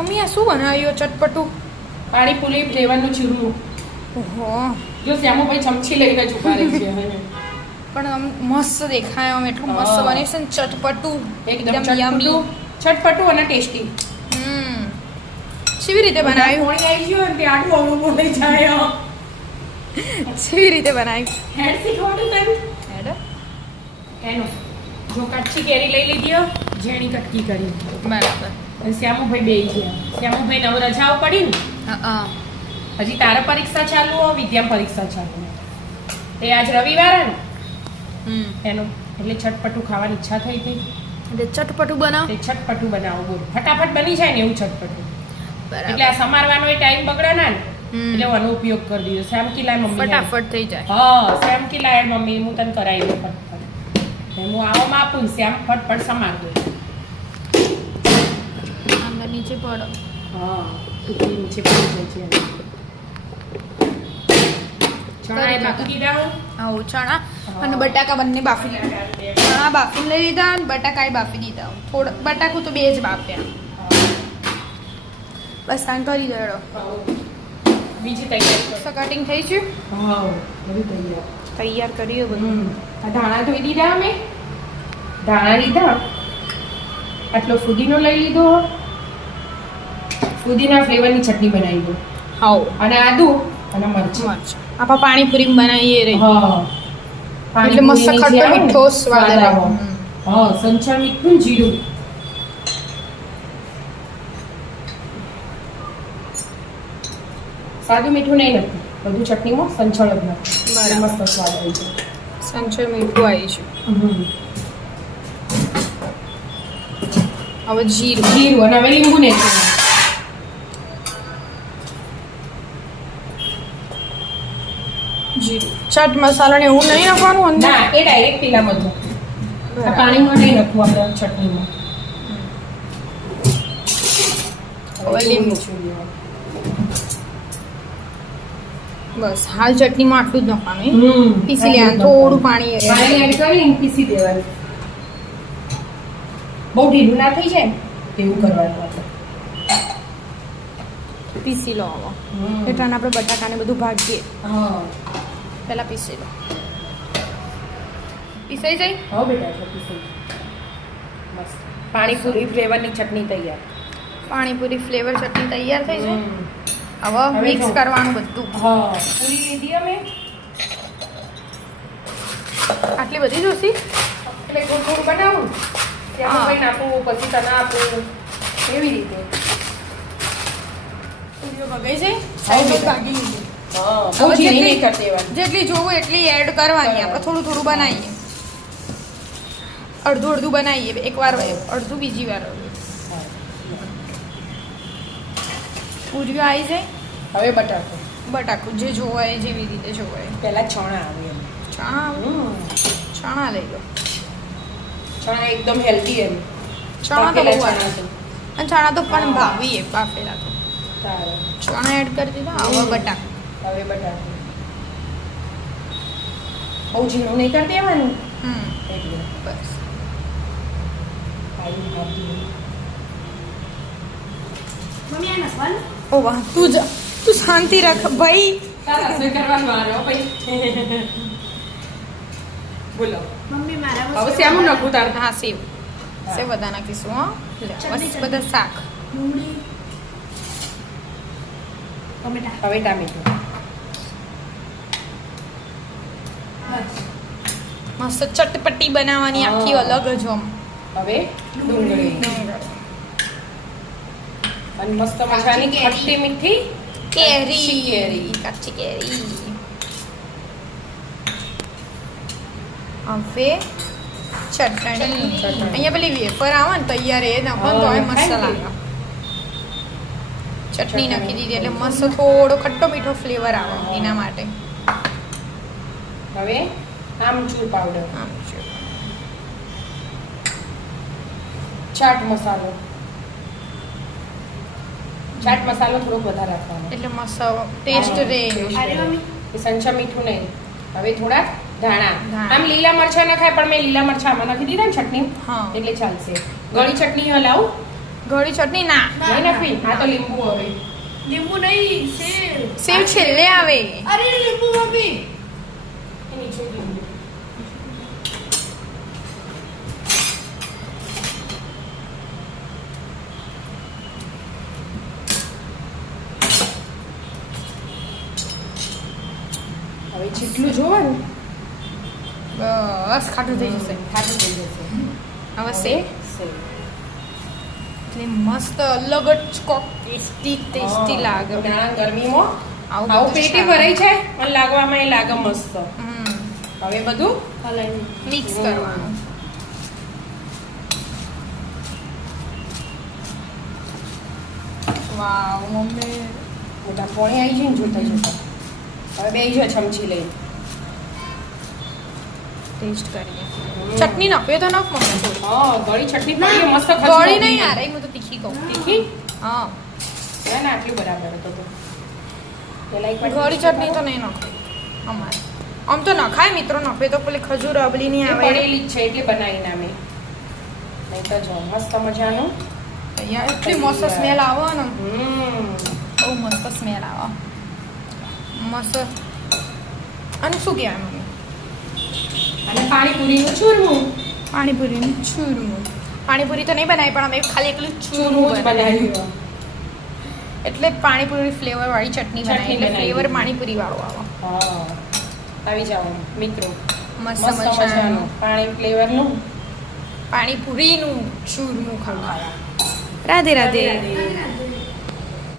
Mummy આ શું બનાવ્યું ચટપટું? પાણીપુરી ફ્લેવરનું ચૂરમું. ઓહો, જો શ્યામુભાઈ ચમચી લઈને જ ઉભા રહી છે. પણ આમ મસ્ત દેખાય, આમ એટલું મસ્ત હા. બન્યું છે ને ચટપટું, એકદમ yummy. ચટપટું અને ટેસ્ટી. કેવી રીતે બનાવ્યું? પાણી આવી ગયું અને તે આટલું અવળું બોલાઈ જાય. કેવી રીતે બનાવ્યું? હેડ શીખવાડું તને એનું. જો કચ્ચી કેરી લઈ લીધી, ઝીણી કટકી કરી. બરાબર. અને શ્યામુભાઈ બે છે. શ્યામુભાઈ નવ રજાઓ પડી ને, હા. હજી તારા પરીક્ષા ચાલુ હો, વિદ્યા પરીક્ષા ચાલુ. તે આજ રવિવાર ને એનું એટલે ચટપટું ખાવાની ઈચ્છા થઈ હતી. એટલે ચટપટું બનાવ. તે ચટપટું બનાવો, બોલ ફટાફટ બની જાય ને એવું ચટપટું. બરાબર. એટલે આ સમારવાનો એ ટાઈમ બગડે ના ને, એટલે આનો ઉપયોગ કરી દીધો. શ્યામ કી લાય મમ્મી. ફટાફટ થઈ જાય. હા, શ્યામ કી લાય મમ્મી, હું તને કરાવી દઉં ફટફટ. હું આવામાં આપું, શ્યામ ફટફટ સમાર દઉં. અંદર નીચે પડો. હા, ટૂંકી નીચે પડી જાય છે. ચણા એ નાખી દીધા. આવું ચણા અને બટાકા બંને બાફી લીધા. ચણા બાફી લઈ લીધા અને બટાકા બાફી દીધા. થોડા બટાકું તો બે જ બાફ્યા. બસ તાન કરી દેડો. બીજી તૈયાર કટિંગ થઈ છે. હા, બધું તૈયાર. તૈયાર કર્યું બધું. આ ધાણા ધોઈ દીધા અમે. ધાણા લીધા. આટલો ફુદીનો લઈ લીધો. ફુદીના ફ્લેવરની ચટણી બનાવી દો. હાઉ. અને આદુ અને મરચું. આપણે પાણીપુરી બનાવીએ રહી. હા. એટલે મસ્ત ખટ્ટો મીઠો સ્વાદ આવે. હા, સંચળ મીઠું જીરું. સાદું મીઠું નહીં નાખવું, બધું ચટણીમાં સંચળ જ નાખવું. બરાબર. મસ્ત સ્વાદ આવી જાય. સંચળ મીઠું આવી છે. હવે જીરું. જીરું અને હવે લીંબુ નાખવાનું. જીરું. ચાટ મસાલા ને એવું નહીં નાખવાનું અંદર? ના, એ ડાયરેક્ટ પીલામાં જ નાખવું. આ પાણીમાં નહીં નાખવું આપણે ચટણીમાં. હવે લીંબુ. બસ હાલ ચટણીમાં આટલું જ નાખવાનું. પીસી લેવાનું. થોડું પાણી પાણી એડ કરીને પીસી દેવાનું. બહુ ઢીલું ના થઈ જાય તેવું કરવાનું આપણે. પીસી લો હવે. એટલે આપણે બટાકાને બધું ભાગીએ. હા. પહેલા પીસી લો. પીસાઈ જાય. હા બેટા, એટલે પીસી. મસ્ત. પાણીપુરી ફ્લેવરની ચટણી તૈયાર. પાણીપુરી ફ્લેવર ચટણી તૈયાર થઈ છે. હવે હવે મિક્સ જો. કરવાનું બધું. હા, પૂરી લીધી અમે. આટલી બધી જોશી? એટલે થોડું થોડું બનાવું. ત્યાં હા. કંઈ નાખવું, પછી તને આપું. એવી રીતે. પૂરીઓ ભગાઈ જાય. હા, સાઈડ બેટા. ભાગી લીધી. હા, હવે બહુ ઝીણી જેટલી- નહીં કરી દેવાની. જેટલી જોવું એટલી એડ કરવાની. આપણે થોડું થોડું બનાવીએ. અડધું અડધું બનાવીએ. એકવાર અડધું, બીજી વાર અડધું. પૂરીઓ આવી જાય. હવે બટાકો. બટાકું જે જોવાય જેવી રીતે જોવાય. પહેલા ચણા આવે એમ. ચણા આવે? ચણા લઈ લો. ચણા એકદમ હેલ્ધી એમ. ચણા તો બાફેલા બહુ ચણા આવે. છે. અને ચણા તો પણ હા. ભાવીએ બાફેલા તો. સારું. ચણા એડ કરી દીધા. હવે બટાકા. હવે બટાકો. બહુ ઝીણું નહીં કરી દેવાનું. એટલે બસ. ખાલી ખાતી. ઓ વાહ, તું શાંતિ રાખ ભાઈ. તારા રસોઈ કરવાનો વારો ભાઈ. બોલો. હવે શ્યામું નાખું તાર. હા, સેવ બધા નાખીશું. હો બસ બધા શાક. હવે ટામેટું. મસ્ત ચટપટી બનાવવાની આખી હા. અલગ જ આમ. હવે ડુંગળી. અને મસ્ત મજાની ખટ્ટી મીઠી કેરી. કેરી. કાચી કેરી. હવે ચટણી. અહીંયા પેલી વેફર આવે ને તૈયાર એ નાખો ને તો એ મસ્ત લાગે. ચટણી નાખી દીધી એટલે મસ્ત થોડો ખટ્ટો મીઠો ફ્લેવર આવે એના માટે. હવે આમચૂર પાવડર. આમ છે. ચાટ મસાલો. ચાટ મસાલો થોડોક વધારે રાખવાનો. એટલે મસ્ત ટેસ્ટ રહે. એ સંચા મીઠું નહીં. હવે થોડા ધાણા. ધાણા. આમ લીલા મરચા ના ખાય પણ મેં લીલા મરચા આમાં નાખી દીધા ને ચટણી. હા. એટલે ચાલશે. ગળી ચટણી હલાવું. ઘડી ચટણી ના નહીં નાખવી આ તો લીંબુ હવે લીંબુ નહીં સેવ સેવ છેલ્લે આવે અરે લીંબુ મમ્મી એ નીચે લીંબુ હવે જેટલું જોવાનું બસ ખાટું થઈ જશે ખાતું થઈ જશે હવે સેવ સેવ એટલે મસ્ત અલગ જ કોક ટેસ્ટી લાગે ઉનાળા ગરમીમાં આવું આવું બધું પેટી સારું. ભરાઈ છે પણ લાગવામાં એ લાગે મસ્ત હમ હવે બધું હલાવી મિક્સ કરવાનું વાવ મમ્મી મોટા પોણી આવી જાય ને જોતા જોતા હવે બે જો ચમચી લઈ ટેસ્ટ કરીએ ચટણી નાખ્યો તો નાખ મમ્મી થોડી હા ગળી ચટણી પડી મસ્ત ગળી નહીં યાર એ હું તો તીખી કહું તીખી હા ના ના આટલી બરાબર હતો તો પેલા એક વાર ગળી ચટણી તો નહીં નાખે અમારે આમ તો નખાય મિત્રો નાખે તો પેલી ખજૂર અબલી નહીં એ આવે પડેલી જ છે એટલે બનાવી નામે નહીં તો જો મસ્ત મજાનું યાર એટલી મસ્ત સ્મેલ આવે ને હમ બહુ મસ્ત સ્મેલ આવે મસ્ત અને શું કહેવાય મમ્મી અને પાણીપુરીનું ચૂરમું પાણીપુરીનું ચૂરમું પાણીપુરી તો નહીં બનાવી પણ અમે ખાલી એકલું ચૂરમું ચૂરમું જ બનાવ્યું બનાવ્યું એટલે પાણીપુરી ફ્લેવર વાળી ચટણી બનાવી ચટણી એટલે બનાવી. ફ્લેવર પાણીપુરી વાળો આવે હા આવી જાઓ મિત્રો મસ્ત મસ્ત મજાનું મજાનું પાણી ફ્લેવરનું પાણીપુરીનું ચૂરમું ખાવા રાધે રાધે રાધે.